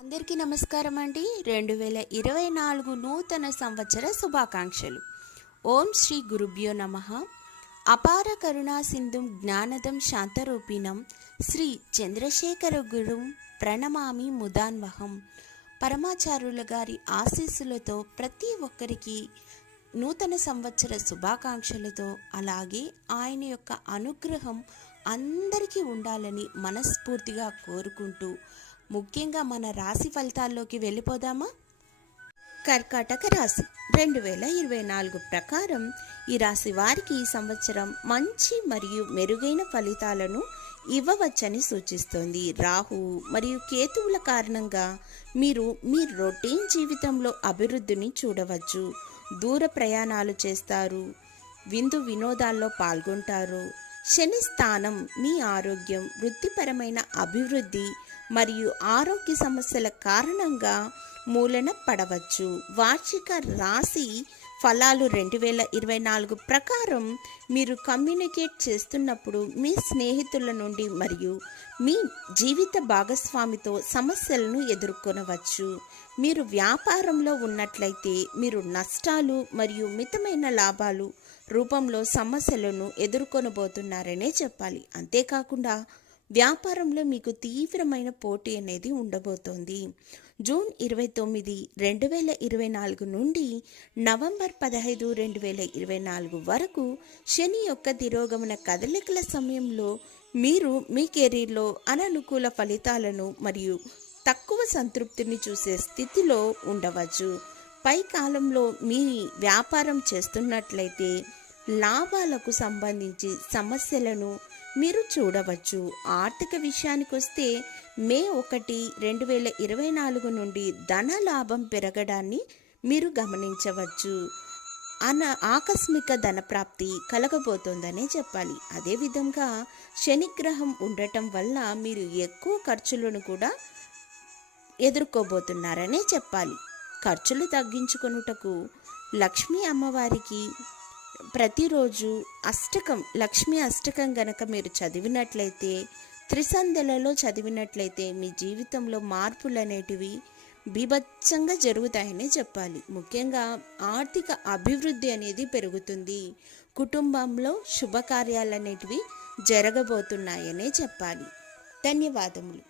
అందరికీ నమస్కారం అండి. 2024 నూతన సంవత్సర శుభాకాంక్షలు. ఓం శ్రీ గురుభ్యో నమః. అపార కరుణా సింధుం జ్ఞానదం శాంతరూపిణం శ్రీ చంద్రశేఖర గురుం ప్రణమామి ముదాన్వహం. పరమాచార్యుల గారి ఆశీస్సులతో ప్రతి ఒక్కరికి నూతన సంవత్సర శుభాకాంక్షలతో, అలాగే ఆయన యొక్క అనుగ్రహం అందరికీ ఉండాలని మనస్ఫూర్తిగా కోరుకుంటూ, ముఖ్యంగా మన రాశి ఫలితాల్లోకి వెళ్ళిపోదామా? కర్కాటక రాశి 2024 ప్రకారం ఈ రాశి వారికి ఈ సంవత్సరం మంచి మరియు మెరుగైన ఫలితాలను ఇవ్వవచ్చని సూచిస్తోంది. రాహు మరియు కేతువుల కారణంగా మీరు మీ రొటీన్ జీవితంలో అభివృద్ధిని చూడవచ్చు. దూర ప్రయాణాలు చేస్తారు, విందు వినోదాల్లో పాల్గొంటారు. శని స్థానం మీ ఆరోగ్యం, వృత్తిపరమైన అభివృద్ధి మరియు ఆరోగ్య సమస్యల కారణంగా మూలన పడవచ్చు. వార్షిక రాశి ఫలాలు 2024 ప్రకారం మీరు కమ్యూనికేట్ చేస్తున్నప్పుడు మీ స్నేహితుల నుండి మరియు మీ జీవిత భాగస్వామితో సమస్యలను ఎదుర్కొనవచ్చు. మీరు వ్యాపారంలో ఉన్నట్లయితే మీరు నష్టాలు మరియు మితమైన లాభాలు రూపంలో సమస్యలను ఎదుర్కొనబోతున్నారనే చెప్పాలి. అంతేకాకుండా వ్యాపారంలో మీకు తీవ్రమైన పోటీ అనేది ఉండబోతోంది. జూన్ 29, 2024 నుండి నవంబర్ 15, 2024 వరకు శని యొక్క తిరోగమన కదలికల సమయంలో మీరు మీ కెరీర్లో అననుకూల ఫలితాలను మరియు తక్కువ సంతృప్తిని చూసే స్థితిలో ఉండవచ్చు. పై కాలంలో మీ వ్యాపారం చేస్తున్నట్లయితే లాభాలకు సంబంధించి సమస్యలను మీరు చూడవచ్చు. ఆర్థిక విషయానికి వస్తే మే 1, 2024 నుండి ధన లాభం పెరగడాన్ని మీరు గమనించవచ్చు. ఆకస్మిక ధన ప్రాప్తి కలగబోతోందనే చెప్పాలి. అదేవిధంగా శనిగ్రహం ఉండటం వల్ల మీరు ఎక్కువ ఖర్చులను కూడా ఎదుర్కోబోతున్నారనే చెప్పాలి. ఖర్చులు తగ్గించుకొనుటకు లక్ష్మీ అమ్మవారికి ప్రతిరోజు లక్ష్మీ అష్టకం గనక మీరు చదివినట్లయితే, త్రిసంధ్యలలో చదివినట్లయితే మీ జీవితంలో మార్పులు అనేటివి బీభత్సంగా జరుగుతాయనే చెప్పాలి. ముఖ్యంగా ఆర్థిక అభివృద్ధి అనేది పెరుగుతుంది. కుటుంబంలో శుభకార్యాలు అనేటివి జరగబోతున్నాయనే చెప్పాలి. ధన్యవాదములు.